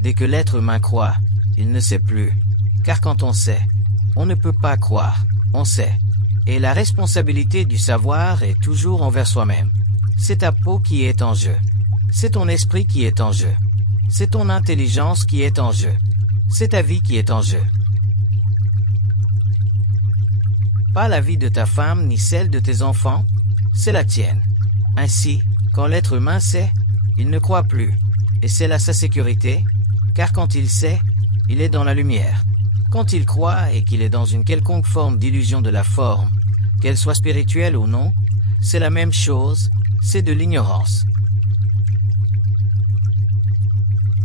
Dès que l'être humain croit, il ne sait plus. Car quand on sait, on ne peut pas croire, on sait. Et la responsabilité du savoir est toujours envers soi-même. C'est ta peau qui est en jeu. C'est ton esprit qui est en jeu. C'est ton intelligence qui est en jeu. C'est ta vie qui est en jeu. Pas la vie de ta femme ni celle de tes enfants, c'est la tienne. Ainsi, quand l'être humain sait, il ne croit plus, et c'est là sa sécurité, car quand il sait, il est dans la lumière. Quand il croit et qu'il est dans une quelconque forme d'illusion de la forme, qu'elle soit spirituelle ou non, c'est la même chose, c'est de l'ignorance.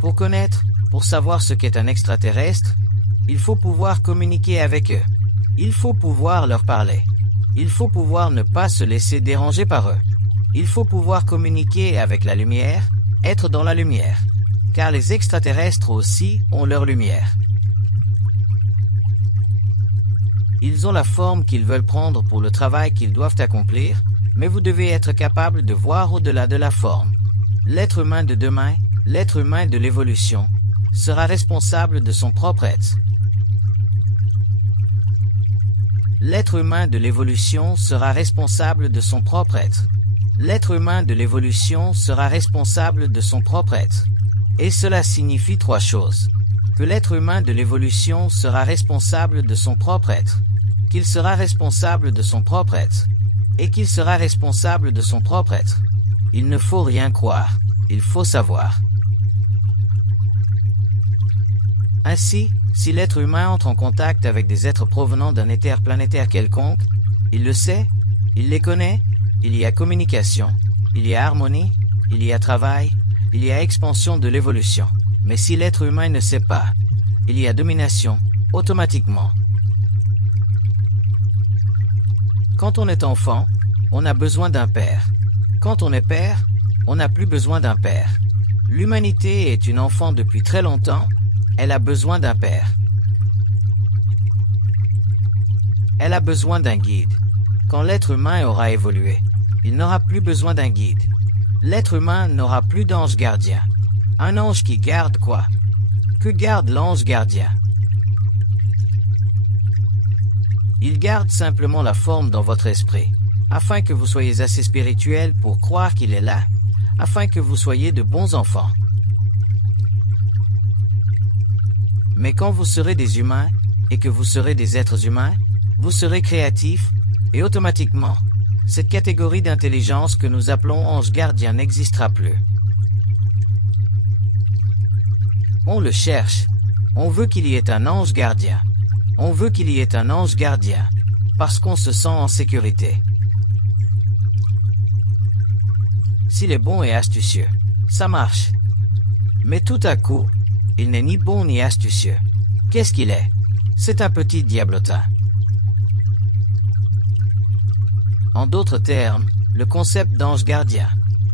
Pour connaître, pour savoir ce qu'est un extraterrestre, il faut pouvoir communiquer avec eux. Il faut pouvoir leur parler. Il faut pouvoir ne pas se laisser déranger par eux. Il faut pouvoir communiquer avec la lumière, être dans la lumière. Car les extraterrestres aussi ont leur lumière. Ils ont la forme qu'ils veulent prendre pour le travail qu'ils doivent accomplir, mais vous devez être capable de voir au-delà de la forme. L'être humain de demain, l'être humain de l'évolution, sera responsable de son propre être. L'être humain de l'évolution sera responsable de son propre être. L'être humain de l'évolution sera responsable de son propre être. Et cela signifie trois choses. Que l'être humain de l'évolution sera responsable de son propre être. Qu'il sera responsable de son propre être. Et qu'il sera responsable de son propre être. Il ne faut rien croire, il faut savoir. Ainsi, si l'être humain entre en contact avec des êtres provenant d'un éther planétaire quelconque, il le sait, il les connaît, il y a communication, il y a harmonie, il y a travail, il y a expansion de l'évolution. Mais si l'être humain ne sait pas, il y a domination, automatiquement. Quand on est enfant, on a besoin d'un père. Quand on est père, on n'a plus besoin d'un père. L'humanité est une enfant depuis très longtemps, elle a besoin d'un père. Elle a besoin d'un guide. Quand l'être humain aura évolué, il n'aura plus besoin d'un guide. L'être humain n'aura plus d'ange gardien. Un ange qui garde quoi? Que garde l'ange gardien? Il garde simplement la forme dans votre esprit, afin que vous soyez assez spirituel pour croire qu'il est là, afin que vous soyez de bons enfants. Mais quand vous serez des humains, et que vous serez des êtres humains, vous serez créatifs, et automatiquement, cette catégorie d'intelligence que nous appelons ange gardien n'existera plus. On le cherche, on veut qu'il y ait un ange gardien. On veut qu'il y ait un ange gardien, parce qu'on se sent en sécurité. S'il est bon et astucieux, ça marche. Mais tout à coup, il n'est ni bon ni astucieux. Qu'est-ce qu'il est? C'est un petit diablotin. En d'autres termes, le concept d'ange gardien,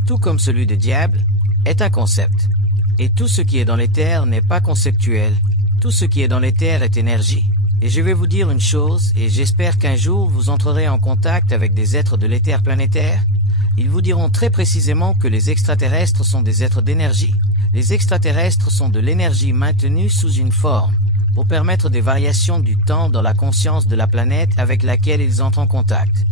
tout comme celui de diable, est un concept. Et tout ce qui est dans l'éther n'est pas conceptuel, tout ce qui est dans l'éther est énergie. Et je vais vous dire une chose, et j'espère qu'un jour vous entrerez en contact avec des êtres de l'éther planétaire. Ils vous diront très précisément que les extraterrestres sont des êtres d'énergie. Les extraterrestres sont de l'énergie maintenue sous une forme, pour permettre des variations du temps dans la conscience de la planète avec laquelle ils entrent en contact.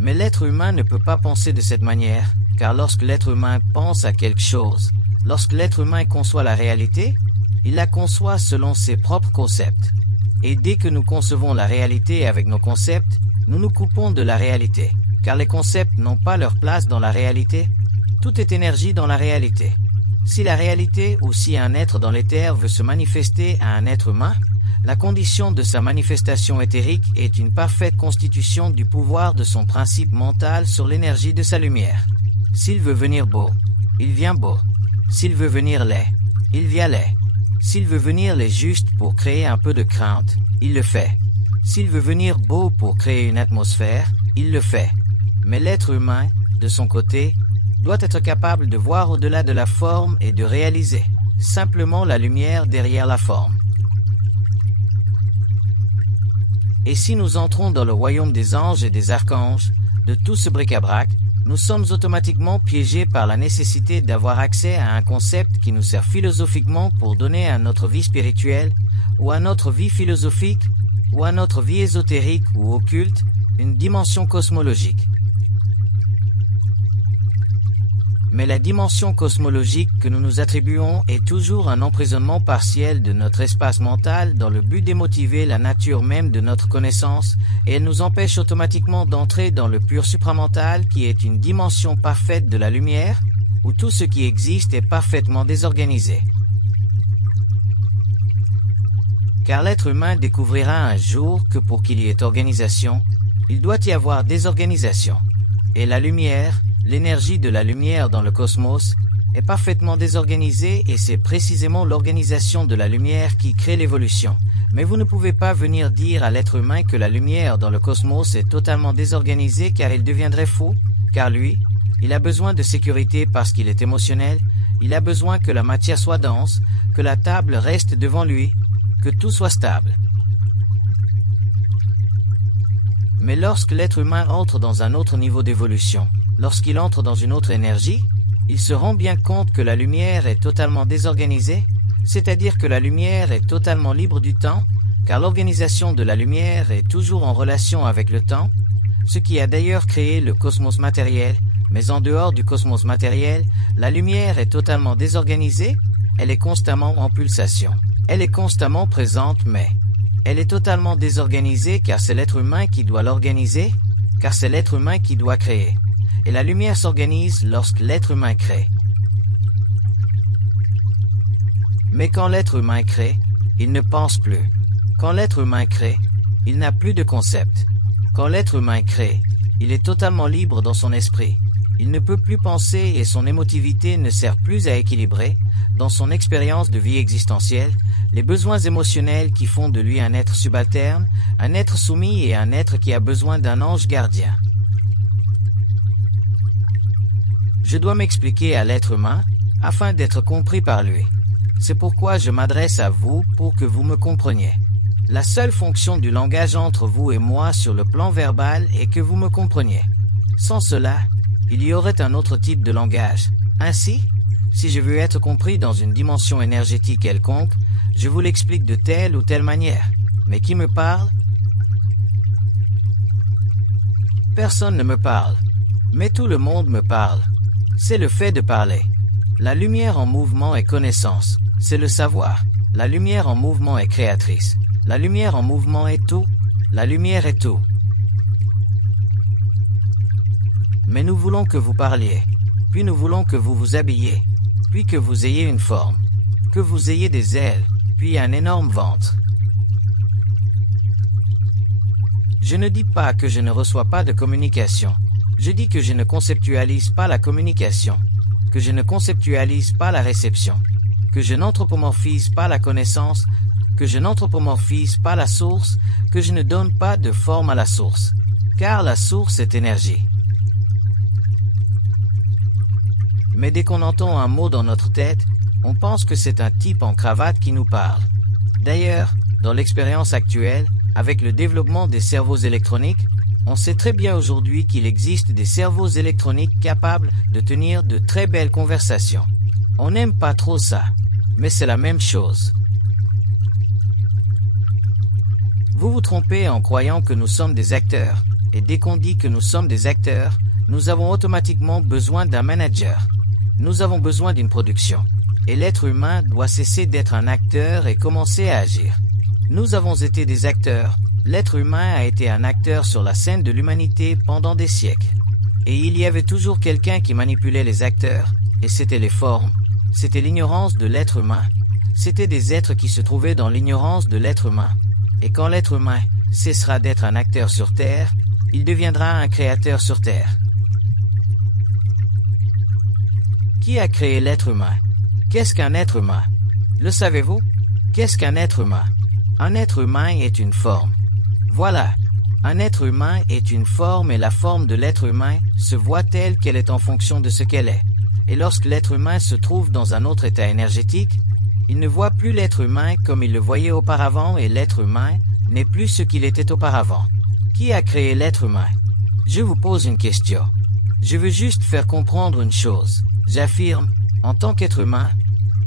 Mais l'être humain ne peut pas penser de cette manière, car lorsque l'être humain pense à quelque chose, lorsque l'être humain conçoit la réalité, il la conçoit selon ses propres concepts. Et dès que nous concevons la réalité avec nos concepts, nous nous coupons de la réalité, car les concepts n'ont pas leur place dans la réalité. Tout est énergie dans la réalité. Si la réalité ou si un être dans l'éther veut se manifester à un être humain, la condition de sa manifestation éthérique est une parfaite constitution du pouvoir de son principe mental sur l'énergie de sa lumière. S'il veut venir beau, il vient beau. S'il veut venir laid, il vient laid. S'il veut venir laid juste pour créer un peu de crainte, il le fait. S'il veut venir beau pour créer une atmosphère, il le fait. Mais l'être humain, de son côté, doit être capable de voir au-delà de la forme et de réaliser simplement la lumière derrière la forme. Et si nous entrons dans le royaume des anges et des archanges, de tout ce bric-à-brac, nous sommes automatiquement piégés par la nécessité d'avoir accès à un concept qui nous sert philosophiquement pour donner à notre vie spirituelle, ou à notre vie philosophique, ou à notre vie ésotérique ou occulte, une dimension cosmologique. Mais la dimension cosmologique que nous nous attribuons est toujours un emprisonnement partiel de notre espace mental dans le but d'émotiver la nature même de notre connaissance, et elle nous empêche automatiquement d'entrer dans le pur supramental qui est une dimension parfaite de la lumière, où tout ce qui existe est parfaitement désorganisé. car l'être humain découvrira un jour que pour qu'il y ait organisation, il doit y avoir désorganisation. Et la lumière, l'énergie de la lumière dans le cosmos, est parfaitement désorganisée et c'est précisément l'organisation de la lumière qui crée l'évolution. Mais vous ne pouvez pas venir dire à l'être humain que la lumière dans le cosmos est totalement désorganisée car il deviendrait fou, car lui, il a besoin de sécurité parce qu'il est émotionnel, il a besoin que la matière soit dense, que la table reste devant lui, que tout soit stable. Mais lorsque l'être humain entre dans un autre niveau d'évolution, lorsqu'il entre dans une autre énergie, il se rend bien compte que la lumière est totalement désorganisée, c'est-à-dire que la lumière est totalement libre du temps, car l'organisation de la lumière est toujours en relation avec le temps, ce qui a d'ailleurs créé le cosmos matériel, mais en dehors du cosmos matériel, la lumière est totalement désorganisée, elle est constamment en pulsation. Elle est constamment présente, mais elle est totalement désorganisée car c'est l'être humain qui doit l'organiser, car c'est l'être humain qui doit créer. Et la lumière s'organise lorsque l'être humain crée. Mais quand l'être humain crée, il ne pense plus. Quand l'être humain crée, il n'a plus de concept. Quand l'être humain crée, il est totalement libre dans son esprit. Il ne peut plus penser et son émotivité ne sert plus à équilibrer, dans son expérience de vie existentielle, les besoins émotionnels qui font de lui un être subalterne, un être soumis et un être qui a besoin d'un ange gardien. Je dois m'expliquer à l'être humain afin d'être compris par lui. C'est pourquoi je m'adresse à vous pour que vous me compreniez. La seule fonction du langage entre vous et moi sur le plan verbal est que vous me compreniez. Sans cela, il y aurait un autre type de langage. Ainsi, si je veux être compris dans une dimension énergétique quelconque, je vous l'explique de telle ou telle manière. Mais qui me parle? Personne ne me parle. Mais tout le monde me parle. C'est le fait de parler. La lumière en mouvement est connaissance. C'est le savoir. La lumière en mouvement est créatrice. La lumière en mouvement est tout. La lumière est tout. Mais nous voulons que vous parliez. Puis nous voulons que vous vous habilliez. Puis que vous ayez une forme. Que vous ayez des ailes. Puis un énorme ventre. Je ne dis pas que je ne reçois pas de communication. Je dis que je ne conceptualise pas la communication, que je ne conceptualise pas la réception, que je n'anthropomorphise pas la connaissance, que je n'anthropomorphise pas la source, que je ne donne pas de forme à la source, car la source est énergie. Mais dès qu'on entend un mot dans notre tête, on pense que c'est un type en cravate qui nous parle. D'ailleurs, dans l'expérience actuelle, avec le développement des cerveaux électroniques, on sait très bien aujourd'hui qu'il existe des cerveaux électroniques capables de tenir de très belles conversations. On n'aime pas trop ça, mais c'est la même chose. Vous vous trompez en croyant que nous sommes des acteurs, et dès qu'on dit que nous sommes des acteurs, nous avons automatiquement besoin d'un manager. Nous avons besoin d'une production, et l'être humain doit cesser d'être un acteur et commencer à agir. Nous avons été des acteurs. L'être humain a été un acteur sur la scène de l'humanité pendant des siècles. Et il y avait toujours quelqu'un qui manipulait les acteurs, et c'était les formes. C'était l'ignorance de l'être humain. C'était des êtres qui se trouvaient dans l'ignorance de l'être humain. Et quand l'être humain cessera d'être un acteur sur Terre, il deviendra un créateur sur Terre. Qui a créé l'être humain? Qu'est-ce qu'un être humain? Le savez-vous? Qu'est-ce qu'un être humain? Un être humain est une forme. Voilà, un être humain est une forme et la forme de l'être humain se voit telle qu'elle est en fonction de ce qu'elle est. Et lorsque l'être humain se trouve dans un autre état énergétique, il ne voit plus l'être humain comme il le voyait auparavant et l'être humain n'est plus ce qu'il était auparavant. Qui a créé l'être humain? Je vous pose une question. Je veux juste faire comprendre une chose. J'affirme, en tant qu'être humain,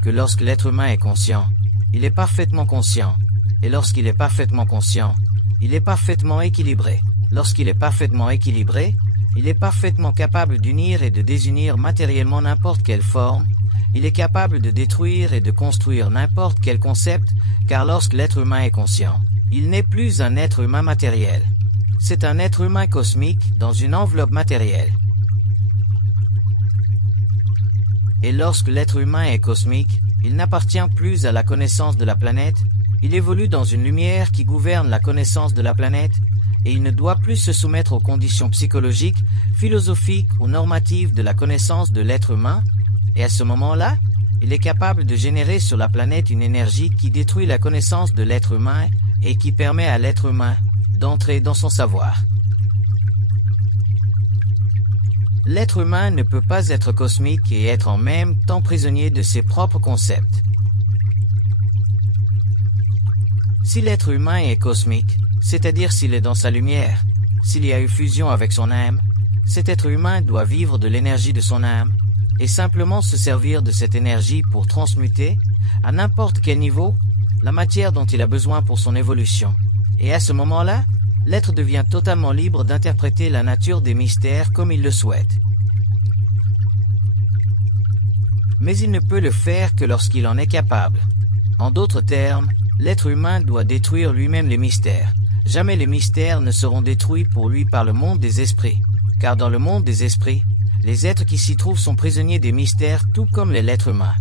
que lorsque l'être humain est conscient, il est parfaitement conscient. Et lorsqu'il est parfaitement conscient, il est parfaitement équilibré. Lorsqu'il est parfaitement équilibré, il est parfaitement capable d'unir et de désunir matériellement n'importe quelle forme. Il est capable de détruire et de construire n'importe quel concept, car lorsque l'être humain est conscient, il n'est plus un être humain matériel. C'est un être humain cosmique dans une enveloppe matérielle. Et lorsque l'être humain est cosmique, il n'appartient plus à la connaissance de la planète, Il évolue dans une lumière qui gouverne la connaissance de la planète et il ne doit plus se soumettre aux conditions psychologiques, philosophiques ou normatives de la connaissance de l'être humain, et à ce moment-là, il est capable de générer sur la planète une énergie qui détruit la connaissance de l'être humain et qui permet à l'être humain d'entrer dans son savoir. L'être humain ne peut pas être cosmique et être en même temps prisonnier de ses propres concepts. Si l'être humain est cosmique, c'est-à-dire s'il est dans sa lumière, s'il y a eu fusion avec son âme, cet être humain doit vivre de l'énergie de son âme et simplement se servir de cette énergie pour transmuter, à n'importe quel niveau, la matière dont il a besoin pour son évolution. Et à ce moment-là, l'être devient totalement libre d'interpréter la nature des mystères comme il le souhaite. Mais il ne peut le faire que lorsqu'il en est capable. En d'autres termes, l'être humain doit détruire lui-même les mystères. Jamais les mystères ne seront détruits pour lui par le monde des esprits, car dans le monde des esprits, les êtres qui s'y trouvent sont prisonniers des mystères tout comme l'être humain.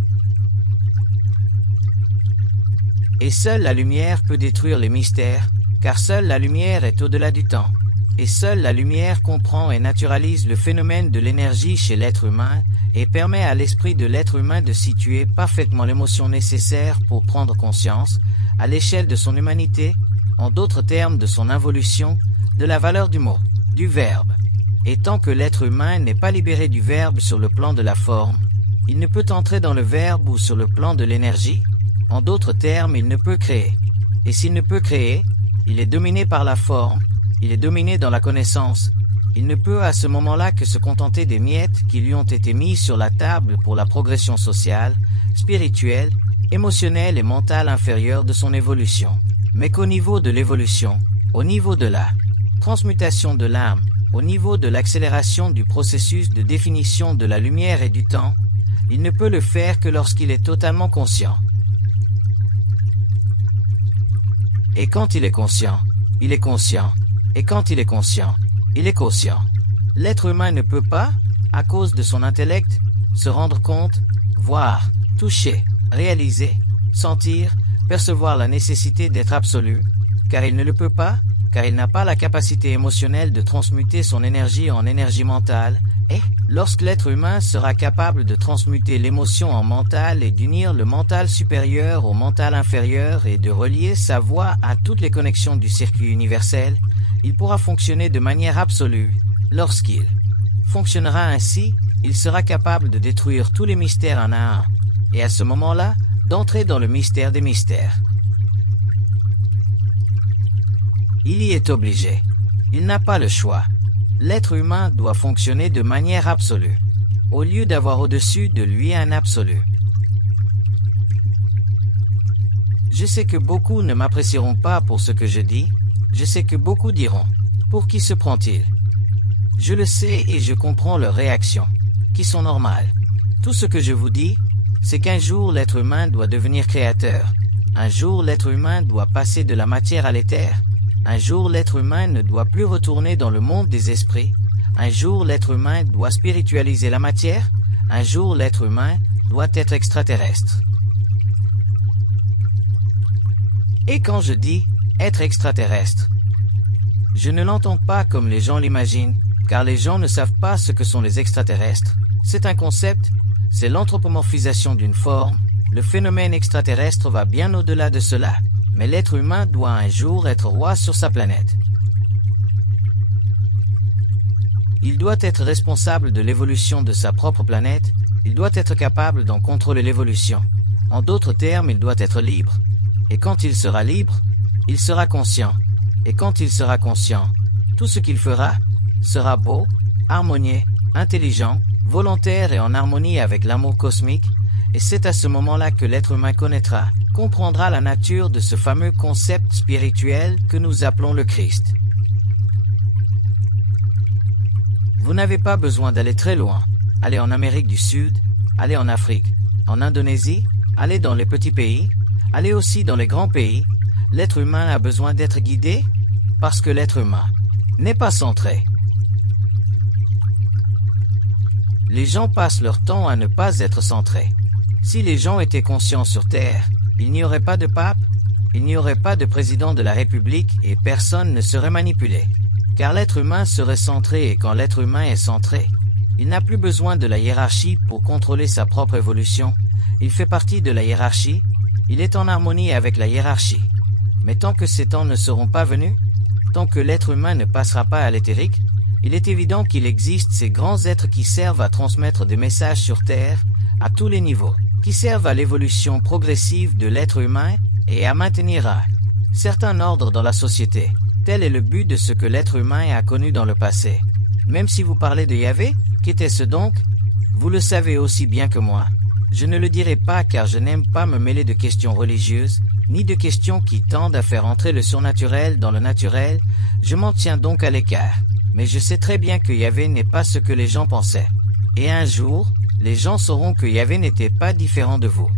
Et seule la lumière peut détruire les mystères, car seule la lumière est au-delà du temps. Et seule la lumière comprend et naturalise le phénomène de l'énergie chez l'être humain et permet à l'esprit de l'être humain de situer parfaitement l'émotion nécessaire pour prendre conscience, à l'échelle de son humanité, en d'autres termes de son involution, de la valeur du mot, du verbe. Et tant que l'être humain n'est pas libéré du verbe sur le plan de la forme, il ne peut entrer dans le verbe ou sur le plan de l'énergie. En d'autres termes, il ne peut créer. Et s'il ne peut créer, il est dominé par la forme, il est dominé dans la connaissance. Il ne peut à ce moment-là que se contenter des miettes qui lui ont été mises sur la table pour la progression sociale, spirituelle, émotionnelle et mentale inférieure de son évolution. Mais qu'au niveau de l'évolution, au niveau de la transmutation de l'âme, au niveau de l'accélération du processus de définition de la lumière et du temps, il ne peut le faire que lorsqu'il est totalement conscient. Et quand il est conscient, il est conscient. Et quand il est conscient, il est conscient. L'être humain ne peut pas, à cause de son intellect, se rendre compte, voir, toucher, réaliser, sentir, percevoir la nécessité d'être absolu, car il ne le peut pas, car il n'a pas la capacité émotionnelle de transmuter son énergie en énergie mentale, et, lorsque l'être humain sera capable de transmuter l'émotion en mental et d'unir le mental supérieur au mental inférieur et de relier sa voix à toutes les connexions du circuit universel, il pourra fonctionner de manière absolue. Lorsqu'il fonctionnera ainsi, il sera capable de détruire tous les mystères un à un, et à ce moment-là, d'entrer dans le mystère des mystères. Il y est obligé. Il n'a pas le choix. L'être humain doit fonctionner de manière absolue, au lieu d'avoir au-dessus de lui un absolu. Je sais que beaucoup ne m'apprécieront pas pour ce que je dis. Je sais que beaucoup diront, pour qui se prend-il? Je le sais et je comprends leurs réactions, qui sont normales. Tout ce que je vous dis, c'est qu'un jour l'être humain doit devenir créateur. Un jour l'être humain doit passer de la matière à l'éther. Un jour l'être humain ne doit plus retourner dans le monde des esprits. Un jour l'être humain doit spiritualiser la matière. Un jour l'être humain doit être extraterrestre. Et quand je dis être extraterrestre, je ne l'entends pas comme les gens l'imaginent, car les gens ne savent pas ce que sont les extraterrestres. C'est un concept, c'est l'anthropomorphisation d'une forme. Le phénomène extraterrestre va bien au-delà de cela, mais l'être humain doit un jour être roi sur sa planète. Il doit être responsable de l'évolution de sa propre planète, il doit être capable d'en contrôler l'évolution. En d'autres termes, il doit être libre. Et quand il sera libre, il sera conscient. Et quand il sera conscient, tout ce qu'il fera sera beau, harmonieux, intelligent, volontaire et en harmonie avec l'amour cosmique, et c'est à ce moment-là que l'être humain connaîtra, comprendra la nature de ce fameux concept spirituel que nous appelons le Christ. Vous n'avez pas besoin d'aller très loin. Allez en Amérique du Sud, allez en Afrique, en Indonésie, allez dans les petits pays, allez aussi dans les grands pays. L'être humain a besoin d'être guidé parce que l'être humain n'est pas centré. Les gens passent leur temps à ne pas être centrés. Si les gens étaient conscients sur Terre, il n'y aurait pas de pape, il n'y aurait pas de président de la République et personne ne serait manipulé. Car l'être humain serait centré et quand l'être humain est centré, il n'a plus besoin de la hiérarchie pour contrôler sa propre évolution. Il fait partie de la hiérarchie, il est en harmonie avec la hiérarchie. Mais tant que ces temps ne seront pas venus, tant que l'être humain ne passera pas à l'éthérique, il est évident qu'il existe ces grands êtres qui servent à transmettre des messages sur Terre, à tous les niveaux, qui servent à l'évolution progressive de l'être humain et à maintenir un certain ordre dans la société. Tel est le but de ce que l'être humain a connu dans le passé. Même si vous parlez de Yahvé, qu'était-ce donc? Vous le savez aussi bien que moi. Je ne le dirai pas car je n'aime pas me mêler de questions religieuses, ni de questions qui tendent à faire entrer le surnaturel dans le naturel, je m'en tiens donc à l'écart. Mais je sais très bien que Yahvé n'est pas ce que les gens pensaient. Et un jour, les gens sauront que Yahvé n'était pas différent de vous.